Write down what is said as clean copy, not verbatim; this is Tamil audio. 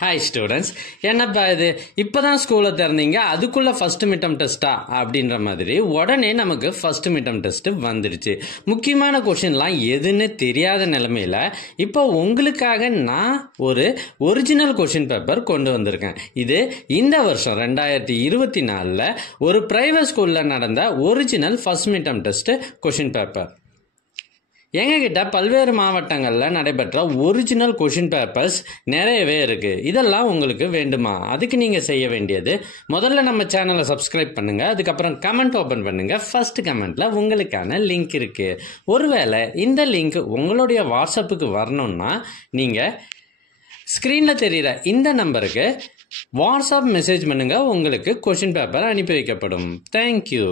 ஹாய் ஸ்டூடெண்ட்ஸ், என்னப்பா இது இப்போதான் ஸ்கூலை திறந்தீங்க, அதுக்குள்ள ஃபர்ஸ்ட் மிட்டம் டெஸ்டா அப்படின்ற மாதிரி உடனே நமக்கு ஃபர்ஸ்ட் மிட்டம் டெஸ்ட் வந்துடுச்சு. முக்கியமான கொஷின்லாம் எதுன்னு தெரியாத நிலைமையில இப்போ உங்களுக்காக நான் ஒரு ஒரிஜினல் கொஷின் பேப்பர் கொண்டு வந்திருக்கேன். இது இந்த வருஷம் 2024 ஒரு பிரைவேட் ஸ்கூலில் நடந்த original first midterm test question paper. எங்ககிட்ட பல்வேறு மாவட்டங்களில் நடைபெற்ற ஒரிஜினல் கொஷின் பேப்பர்ஸ் நிறையவே இருக்குது. இதெல்லாம் உங்களுக்கு வேண்டுமா? அதுக்கு நீங்கள் செய்ய வேண்டியது, முதல்ல நம்ம சேனலை சப்ஸ்கிரைப் பண்ணுங்கள், அதுக்கப்புறம் கமெண்ட் ஓப்பன் பண்ணுங்கள். ஃபர்ஸ்ட் கமெண்ட்டில் உங்களுக்கான லிங்க் இருக்குது. ஒருவேளை இந்த லிங்க் உங்களுடைய வாட்ஸ்அப்புக்கு வரணும்னா நீங்கள் ஸ்க்ரீனில் தெரிகிற இந்த நம்பருக்கு வாட்ஸ்அப் மெசேஜ் பண்ணுங்கள், உங்களுக்கு கொஷின் பேப்பர் அனுப்பி வைக்கப்படும். தேங்க்யூ.